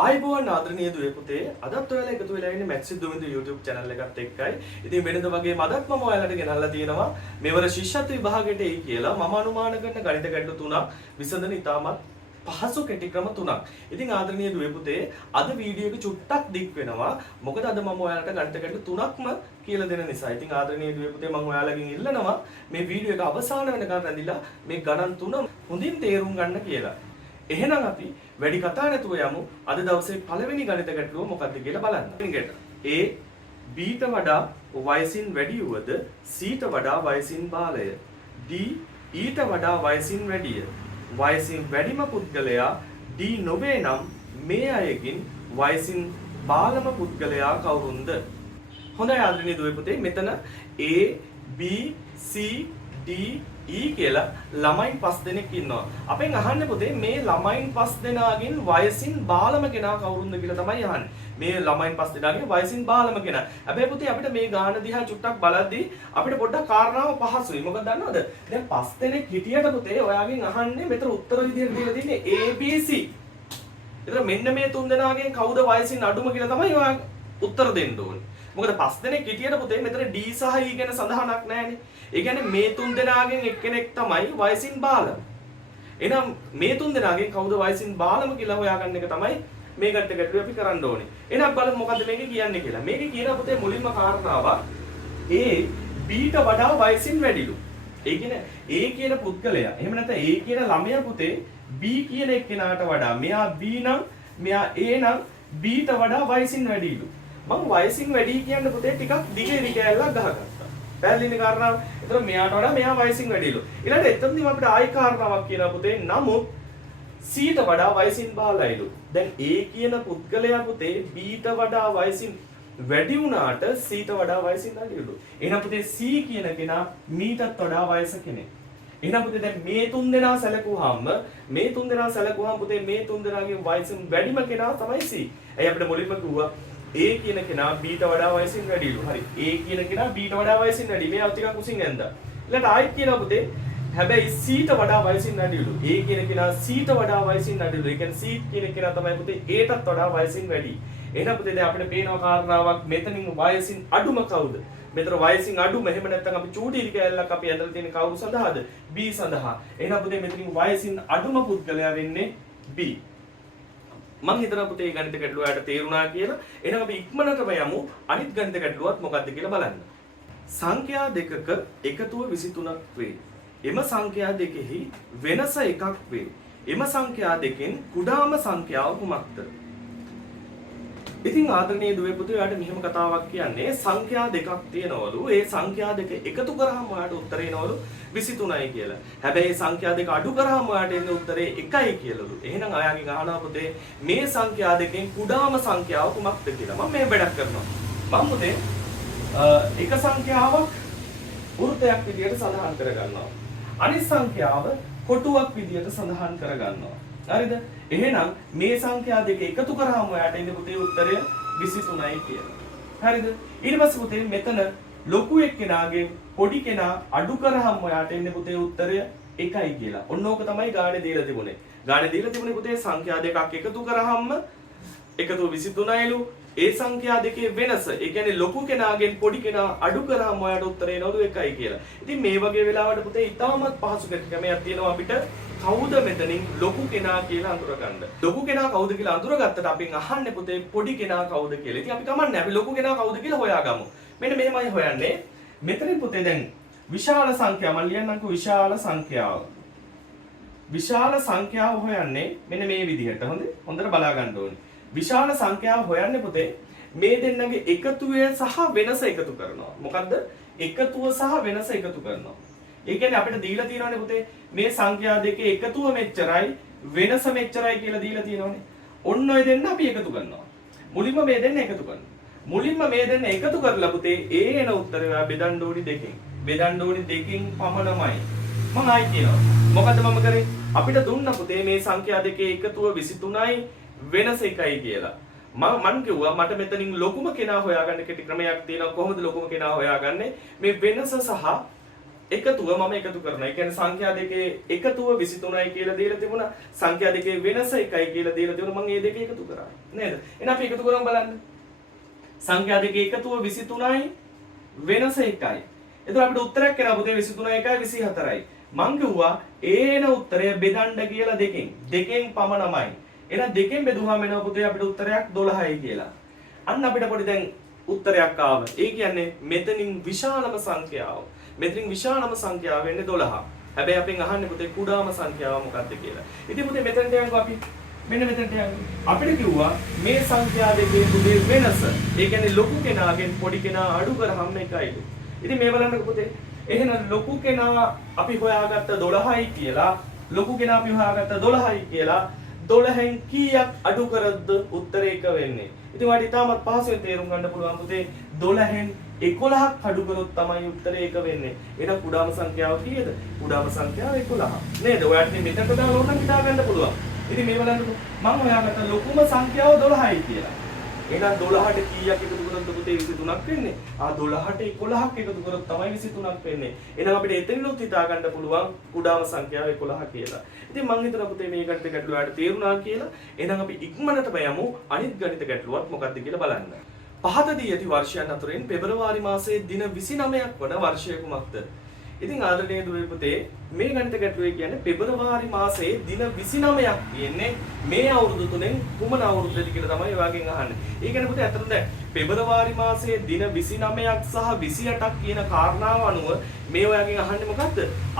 ආයිබෝන් ආදරණීය දුවේ පුතේ අදත් ඔයාලා එකතු වෙලා ඉන්නේ මැක්සි දුවිඳු YouTube channel එකත් එක්කයි. ඉතින් වෙනද වගේම අදත් මම ඔයාලට ගෙනල්ලා තියෙනවා මෙවර ශිෂ්‍යත්ව විභාගයට එයි කියලා මම අනුමාන කරන ගණිත ගැටලු තුනක් විසඳන ඉතාමත් පහසු කෙටි ක්‍රම තුනක්. ඉතින් ආදරණීය දුවේ පුතේ අද වීඩියෝ එක චුට්ටක් දික් වෙනවා. මොකද අද මම ඔයාලට ගණිත ගැටලු තුනක්ම කියලා දෙන නිසා. ඉතින් ආදරණීය දුවේ පුතේ මම ඔයාලගෙන් ඉල්ලනවා මේ වීඩියෝ එක අවසාන වෙනකන් රැඳිලා මේ ගණන් තුන හොඳින් තේරුම් ගන්න කියලා. එහෙනම් අපි වැඩි කතා නැතුව යමු අද දවසේ පළවෙනි ගණිත ගැටලුව මොකක්ද කියලා බලන්න. A B ට වඩා වයසින් වැඩි වුවද C ට වඩා වයසින් බාලය. D E ට වඩා වයසින් වැඩිය. වයසින් වැඩිම පුද්ගලයා D නොවේ නම් මේ අයකින් වයසින් බාලම පුද්ගලයා කවුරුන්ද? හොඳයි ආදරණීය දුවේ පුතේ මෙතන A B C D E කියලා ළමයින් 5 දෙනෙක් ඉන්නවා. අපෙන් අහන්නේ පුතේ මේ ළමයින් 5 දෙනාගෙන් වයසින් බාලම කෙනා කවුරුන්ද කියලා තමයි අහන්නේ. මේ ළමයින් 5 දෙනාගෙන් වයසින් බාලම කෙනා. හැබැයි පුතේ අපිට මේ ගාන දිහා චුට්ටක් බලද්දී අපිට පොඩ්ඩක් කාරණාව පහසුයි. මොකද දන්නවද? දැන් 5 දෙනෙක් හිටියට පුතේ ඔයාගෙන් අහන්නේ මෙතන උත්තර විදියට දීලා තින්නේ A B C. ඒතර මෙන්න මේ 3 දෙනාගෙන් කවුද වයසින් අඩුම කියලා තමයි ඔයා උත්තර දෙන්න ඕනේ. මොකද 5 දෙනෙක් හිටියට පුතේ මෙතන D සහ E ගැන සඳහනක් නැහැනේ. ඒ කියන්නේ මේ 3 දෙනාගෙන් එක්කෙනෙක් තමයි වයසින් බාලම. එහෙනම් මේ 3 දෙනාගෙන් කවුද වයසින් බාලම කියලා හොයාගන්න එක තමයි මේ ගැටට ගැටලුව අපි කරන්න ඕනේ. එහෙනම් බලමු මොකද්ද මේකේ කියන්නේ කියලා. මේකේ කියන පුතේ මුලින්ම කාරණාව A B ට වඩා වයසින් වැඩිලු. ඒ කියන්නේ A කියන පුද්ගලයා එහෙම නැත්නම් A කියන ළමයා පුතේ B කියන එක්කෙනාට වඩා මෙයා B නම් මෙයා A නම් B ට වඩා වයසින් වැඩිලු. මම වයසින් වැඩි කියන්න පුතේ ටිකක් දිගේරි කැලලක් ගහගත්තා. පැහැදිලිනේ කාරණාව. ඒතර මෙයාට වඩා මෙයා වයසින් වැඩිලු. ඊළඟට එතනදී අපිට ආයි කාරණාවක් කියනවා පුතේ. නමුත් C ට වඩා වයසින් බාලයිලු. දැන් A කියන පුද්ගලයා පුතේ B ට වඩා වයසින් වැඩි වුණාට C ට වඩා වයසින් අඩුලු. එහෙනම් පුතේ C කියන කෙනා මීටත් වඩා වයස කෙනෙක්. එහෙනම් පුතේ දැන් මේ 3 දෙනා සැලකුවාම පුතේ මේ 3 දෙනාගේ වයසින් වැඩිම කෙනා තමයි C. ඇයි අපිට මුලින්ම කිව්වා A කියන කෙනා B ට වඩා වයසින් වැඩිලු. හරි. A කියන කෙනා B ට වඩා වයසින් වැඩි. මේ ටිකක් උසින් ඇඳා. ඊළඟට ආයෙත් කියනවා පුතේ හැබැයි C ට වඩා වයසින් වැඩිලු. A කියන කෙනා C ට වඩා වයසින් වැඩිලු. ඒ කියන්නේ C කියන කෙනා තමයි පුතේ A ටත් වඩා වයසින් වැඩි. එහෙනම් පුතේ දැන් අපිට පේනවා කාරණාවක් මෙතනින් වයසින් අඩුම කවුද? මෙතන වයසින් අඩුම එහෙම නැත්නම් අපි චූටි ඉරි කැලලක් අපි ඇදලා තියෙන කවුරු සඳහාද? B සඳහා. එහෙනම් පුතේ මෙතනින් වයසින් අඩුම පුද්ගලයා වෙන්නේ B. මම හිතනවා පුතේ මේ ගණිත ගැටලුව ඔයාලට තේරුණා කියලා. එහෙනම් අපි ඉක්මනටම යමු අනිත් ගණිත ගැටලුවත් මොකක්ද කියලා බලන්න. සංඛ්‍යා දෙකක එකතුව 23ක් වේ. එම සංඛ්‍යා දෙකෙහි වෙනස එකක් වේ. එම සංඛ්‍යා දෙකෙන් කුඩාම සංඛ්‍යාව කුමක්ද? ඉතින් ආදරණීය දුවේ පුතේ ඔයාලට මෙහෙම කතාවක් කියන්නේ සංඛ්‍යා දෙකක් තියෙනවලු. ඒ සංඛ්‍යා දෙක එකතු කරාම ඔයාලට උත්තරේ එනවලු 23යි කියලා. හැබැයි මේ සංඛ්‍යා දෙක අඩු කරාම ඔයාලට එන්නේ උත්තරේ 1යි කියලාලු. එහෙනම් ඔයාගෙන් අහනවා පුතේ මේ සංඛ්‍යා දෙකෙන් කුඩාම සංඛ්‍යාව කුමක්ද කියලා. මම මේ වැඩක් කරනවා. මම පුතේ එක සංඛ්‍යාවක් වෘත්තයක් විදියට සඳහන් කරගන්නවා. අනිත් සංඛ්‍යාව කොටුවක් විදියට සඳහන් කරගන්නවා. හරිද? එහෙනම් මේ සංඛ්‍යා දෙක එකතු කරාම ඔයාට එන්නේ පුතේ උත්තරය 23යි කියලා. හරිද? ඊට පස්සේ පුතේ මෙතන ලොකු එක්කෙනාගෙන් පොඩි කෙනා අඩු කරාම ඔයාට එන්නේ පුතේ උත්තරය 1යි කියලා. ඔන්න ඕක තමයි ගානේ දීලා තිබුණේ. ගානේ දීලා තිබුණේ පුතේ සංඛ්‍යා දෙකක් එකතු කරාම එකතු 23යිලු. ඒ සංඛ්‍යා දෙකේ වෙනස, ඒ කියන්නේ ලොකු කෙනාගෙන් පොඩි කෙනා අඩු කරාම ඔයාට උත්තරේ එනවලු 1යි කියලා. ඉතින් මේ වගේ වෙලාවට පුතේ ඉතාමත් පහසු ක්‍රමයක් තියෙනවා අපිට කවුද මෙතනින් ලොකු කෙනා කියලා අඳුරගන්න. ලොකු කෙනා කවුද කියලා අඳුරගත්තට අපෙන් අහන්නේ පුතේ පොඩි කෙනා කවුද කියලා. ඉතින් අපි කමන්නේ අපි ලොකු කෙනා කවුද කියලා හොයාගමු. මෙන්න මෙහෙමයි හොයන්නේ. මෙතනින් පුතේ දැන් විශාල සංඛ්‍යාව මම ලියන්නම්කෝ විශාල සංඛ්‍යාව. විශාල සංඛ්‍යාව හොයන්නේ මෙන්න මේ විදිහට. හොඳට බලා ගන්න ඕනේ. විශාල සංඛ්‍යාව හොයන්නේ පුතේ මේ දෙන්නගේ එකතුව සහ වෙනස එකතු කරනවා. මොකද්ද? එකතුව සහ වෙනස එකතු කරනවා. ඒ කියන්නේ අපිට දීලා තියෙනවානේ පුතේ මේ සංඛ්‍යා දෙකේ එකතුව මෙච්චරයි වෙනස මෙච්චරයි කියලා දීලා තියෙනවානේ. ඔන්න ඔය දෙන්න අපි එකතු කරනවා. මුලින්ම මේ දෙන්න එකතු කරනවා. මුලින්ම මේ දෙන්න එකතු කරලා පුතේ ඒ එන උත්තරය බෙදන්න ඕනි දෙකෙන්. බෙදන්න ඕනි දෙකෙන් පමණමයි. මම ආයි කියනවා. මොකද්ද මම කරේ? අපිට දුන්න පුතේ මේ සංඛ්‍යා දෙකේ එකතුව 23යි වෙනස 1යි කියලා. මම කිව්වා මට මෙතනින් ලොකුම කෙනා හොයාගන්න කෙටි ක්‍රමයක් තියෙනවා. කොහොමද ලොකුම කෙනා හොයාගන්නේ? මේ වෙනස සහ එකතුව මම එකතු කරනවා. ඒ කියන්නේ සංඛ්‍යා දෙකේ එකතුව 23යි කියලා දීලා තිබුණා. සංඛ්‍යා දෙකේ වෙනස 1යි කියලා දීලා තිබුණා. මම මේ දෙක එකතු කරා. නේද? එහෙනම් අපි එකතු කරමු බලන්න. සංඛ්‍යා දෙකේ එකතුව 23යි වෙනස 1යි. එතකොට අපිට උත්තරයක් එනවා පුතේ 23යි 1යි 24යි. මං කිව්වා ඒන උත්තරය බෙදන්න කියලා දෙකෙන් පමණමයි. එහෙනම් දෙකෙන් බෙදුවාම එනවා පුතේ අපිට උත්තරයක් 12යි කියලා. අන්න අපිට පොඩි දැන් උත්තරයක් ආවා. ඒ කියන්නේ මෙතනින් විශාලම සංඛ්‍යාව. මෙතනින් විශාලම සංඛ්‍යාව වෙන්නේ 12. හැබැයි අපෙන් අහන්නේ පුතේ කුඩාම සංඛ්‍යාව මොකක්ද කියලා. ඉතින් පුතේ මෙතනට යන්කෝ අපි. මෙන්න මෙතනට යන්කෝ. අපිට කිව්වා මේ සංඛ්‍යා දෙකේ පුතේ වෙනස. ඒ කියන්නේ ලොකු කෙනාගෙන් පොඩි කෙනා අඩු කරාම එකයිලු. ඉතින් මේ බලන්නකෝ පුතේ. එහෙනම් ලොකු කෙනා අපි හොයාගත්ත 12යි කියලා. ලොකු කෙනා අපි හොයාගත්ත 12යි කියලා. 12න් කීයක් අඩු කරද්ද උත්තරේ 1 වෙන්නේ. ඉතින් ඔයාලට ඉතාමත් පහසුවෙන් තේරුම් ගන්න පුළුවන් පුතේ 12න් 11ක් අඩු කරොත් තමයි උත්තරේ 1 වෙන්නේ. එහෙනම් කුඩාම සංඛ්‍යාව කීයද? කුඩාම සංඛ්‍යාව 11. නේද? ඔයාලට මෙතනට දාලා ඕනනම් හිතා ගන්න පුළුවන්. ඉතින් මේ බලන්නකෝ මම හොයාගත්ත ලොකුම සංඛ්‍යාව 12යි කියලා. එහෙනම් 12ට කීයක් එකතු කරොත්ද පුතේ 23ක් වෙන්නේ? 12ට 11ක් එකතු කරොත් තමයි 23ක් වෙන්නේ. එහෙනම් අපිට එතනිනුත් හිතා ගන්න පුළුවන් කුඩාම සංඛ්‍යාව 11 කියලා. ඉතින් මම හිතනවා පුතේ මේ ගණිත ගැටලුව ඔයාලට තේරුණා කියලා. එහෙනම් අපි ඉක්මනටම යමු අනිත් ගණිත ගැටලුවක් මොකක්ද කියලා බලන්න. පහතදී ඇති වර්ෂයන් අතරින් පෙබරවාරි මාසයේ දින 29ක් වන වර්ෂය කුමක්ද? ඉතින් ආදරණීය දුවේ පුතේ මේ ගණිත ගැටලුවේ කියන්නේ පෙබරවාරි මාසයේ දින 29ක් තියෙන්නේ මේ අවුරුදු තුනෙන් කුමන අවුරුද්දද කියලා තමයි ඔයාගෙන් අහන්නේ. ඒ කියන්නේ පුතේ අතන දැන් පෙබරවාරි මාසයේ දින 29ක් සහ 28ක් කියන කාරණාව අනුව මේ ඔයාගෙන් අහන්නේ මොකද්ද?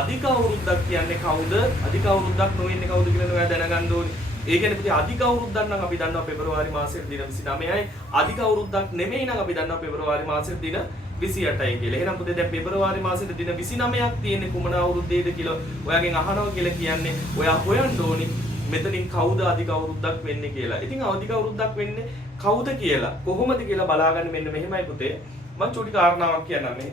අධික අවුරුද්දක් කියන්නේ කවුද? අධික අවුරුද්දක් නොවෙන්නේ කවුද කියලා ඔයා දැනගන්න ඕනේ. ඒ කියන්නේ පුතේ අධික අවුරුද්දක් නම් අපි දන්නවා පෙබරවාරි මාසයේ දින 29යි. අධික අවුරුද්දක් නෙමෙයි නම් අපි දන්නවා පෙබරවාරි මාසයේ දින 28යි කියලා. එහෙනම් පුතේ දැන් පෙබරවාරි මාසයේ දින 29ක් තියෙන්නේ කුමන අවුරුද්දේද කියලා ඔයාගෙන් අහනවා කියලා කියන්නේ ඔයා හොයන්න ඕනි මෙතනින් කවුද අධික අවුරුද්දක් වෙන්නේ කියලා. ඉතින් අධික අවුරුද්දක් වෙන්නේ කවුද කියලා කොහොමද කියලා බලාගන්න මෙන්න මෙහෙමයි පුතේ. මම චූටි කාරණාවක් කියන්නම් මේ.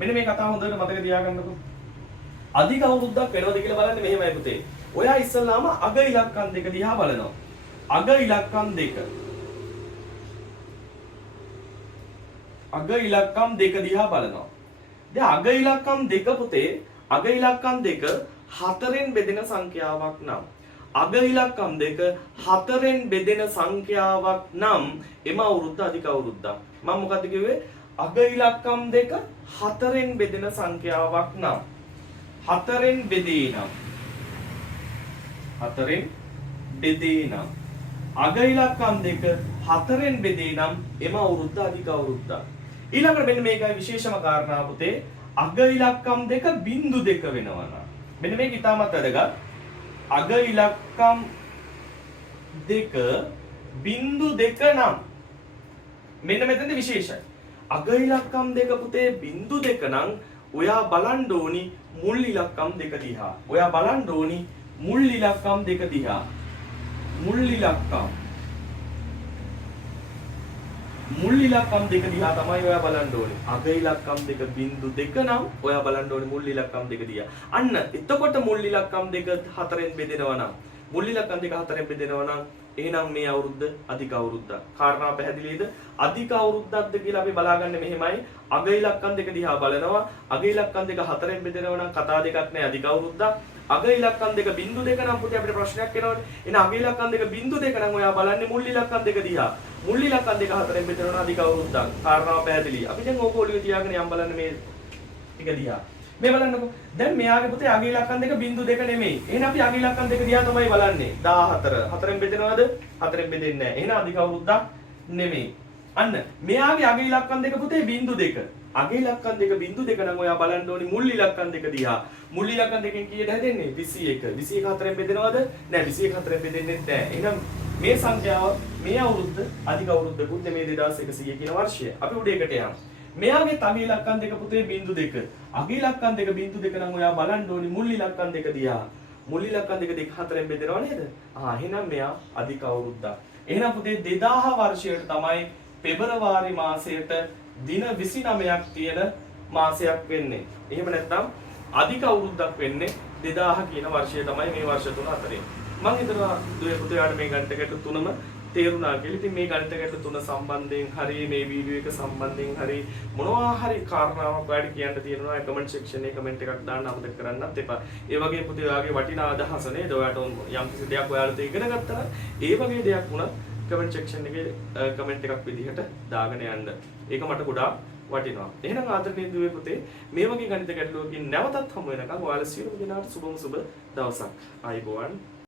මෙන්න මේ කතාව හොඳට මතක තියාගන්නකෝ. අධික අවුරුද්දක් වෙනවද කියලා බලන්න මෙහෙමයි පුතේ. ඔයා ඉස්සල්ලාම අග ඉලක්කම් දෙක දිහා බලනවා. අග ඉලක්කම් දෙක. අග ඉලක්කම් දෙක දිහා බලනවා. දැන් අග ඉලක්කම් දෙක පුතේ අග ඉලක්කම් දෙක 4ෙන් බෙදෙන සංඛ්‍යාවක් නම් අග ඉලක්කම් දෙක 4ෙන් බෙදෙන සංඛ්‍යාවක් නම් එම අවුරුද්ද අධික අවුරුද්දක්. මම මොකද්ද කිව්වේ? අග ඉලක්කම් දෙක 4ෙන් බෙදෙන සංඛ්‍යාවක් නම් 4ෙන් බෙදේ නම් 4ෙන් බෙදේ නම් අග ඉලක්කම් දෙක 4ෙන් බෙදේ නම් එම අවුරුද්ද අධික අවුරුද්දක්. ඊළඟට මෙන්න මේකයි විශේෂම කාරණාව පුතේ අග ඉලක්කම් දෙක බිංදු දෙක වෙනවා නම් මෙන්න මේක ඉතාමත් වැදගත්. අග ඉලක්කම් දෙක බිංදු දෙක නම් මෙන්න මෙතනදී විශේෂයි. අග ඉලක්කම් දෙක පුතේ බිංදු දෙක නම් ඔයා බලන්න ඕනි මුල් ඉලක්කම් දෙක දිහා. ඔයා බලන්න ඕනි මුල් ඉලක්කම් දෙක දිහා. මුල් ඉලක්කම් දෙක දිහා තමයි ඔයා බලන්න ඕනේ. අග ඉලක්කම් දෙක බිංදු දෙක නම් ඔයා බලන්න ඕනේ මුල් ඉලක්කම් දෙක දිහා. අන්න එතකොට මුල් ඉලක්කම් දෙක 4ෙන් බෙදෙනවා නම් මුල් ඉලක්කම් දෙක 4ෙන් බෙදෙනවා නම් එහෙනම් මේ අවුරුද්ද අධික අවුරුද්දක්. කාරණා පැහැදිලිද? අධික අවුරුද්දක්ද කියලා අපි බලාගන්නේ මෙහෙමයි. අග ඉලක්කම් දෙක දිහා බලනවා. අග ඉලක්කම් දෙක 4ෙන් බෙදෙනවා නම් කතා දෙකක් නෑ අධික අවුරුද්දක්. අග ඉලක්කම් දෙක බිංදු දෙක නම් පුතේ අපිට ප්‍රශ්නයක් එනවනේ. එහෙනම් අග ඉලක්කම් දෙක බිංදු දෙක නම් ඔයා බලන්නේ මුල් ඉලක්කම් දෙක දිහා. මුල් ඉලක්කම් දෙක 4ෙන් බෙදෙනවා නම් අධික අවුරුද්දක්. කාරණාව පැහැදිලි. අපි දැන් ඕක ඔළුවේ තියාගෙන යම් බලන්න මේ ටික දිහා. මේ බලන්නකෝ. දැන් මෙයාගේ පුතේ අග ඉලක්කම් දෙක බිංදු දෙක නෙමෙයි. එහෙනම් අපි අග ඉලක්කම් දෙක දිහා තමයි බලන්නේ. 14. 4ෙන් බෙදෙනවද? 4ෙන් බෙදෙන්නේ නැහැ. එහෙනම් අධික අවුරුද්දක් නෙමෙයි. අන්න මෙයාගේ අග ඉලක්කම් දෙක පුතේ බිංදු දෙක. අග ඉලක්කම් දෙක බිංදු දෙක නම් ඔයා බලන්න ඕනි මුල් ඉලක්කම් දෙක දිහා. මුල් ඉලක්කම් දෙකෙන් කීයද හැදෙන්නේ? 21. 21 4ෙන් බෙදෙනවද? නැහැ 21 4ෙන් බෙදෙන්නේ නැහැ. එහෙනම් මේ සංඛ්‍යාව මේ අවුරුද්ද අධික අවුරුද්දකුත් මේ 2100 කියන වර්ෂය. අපි උඩ එකට යමු. මෙයාගේ තම ඉලක්කම් දෙක පුතේ බිංදු දෙක. අග ඉලක්කම් දෙක බිංදු දෙක නම් ඔයා බලන්න ඕනි මුල් ඉලක්කම් දෙක දිහා. මුල් ඉලක්කම් දෙක 4ෙන් බෙදෙනව නේද? එහෙනම් මෙයා අධික අවුරුද්දක්. එහෙනම් පුතේ 2000 වර්ෂයට තමයි පෙබරවාරි මාසයට දින 29ක් තියෙන මාසයක් වෙන්නේ. එහෙම නැත්නම් අධික අවුරුද්දක් වෙන්නේ 2000 කියන වර්ෂය තමයි මේ වර්ෂ තුන අතරේ. මම හිතනවා දුවේ පුතේ යාට මේ ගණිත ගැටලු තුනම තේරුණා කියලා. ඉතින් මේ ගණිත ගැටලු තුන සම්බන්ධයෙන් හරි මේ වීඩියෝ එක සම්බන්ධයෙන් හරි මොනවා හරි කාරණාවක් ඔයාලට කියන්න තියෙනවා කමෙන්ට් සෙක්ෂන් එකේ කමෙන්ට් එකක් දාන්න අමතක කරන්නත් එපා. ඒ වගේ පුතේ ඔයාගේ වටිනා අදහස නේද? ඔයාලට යම් කිසි දෙයක් ඔයාලට ඉගෙන ගත්තා නම් ඒ වගේ දෙයක් වුණත් කමෙන්ට් සෙක්ෂන් එකේ කමෙන්ට් එකක් විදිහට දාගෙන යන්න. ඒක මට ගොඩාක් වටිනවා. එහෙනම් ආදරණීය දුවේ පුතේ මේ වගේ ගණිත ගැටලුවකින් නැවතත් හමු වෙනකම් ඔයාලා සියලුම දෙනාට සුබම සුබ දවසක්. ආයිබෝවන්.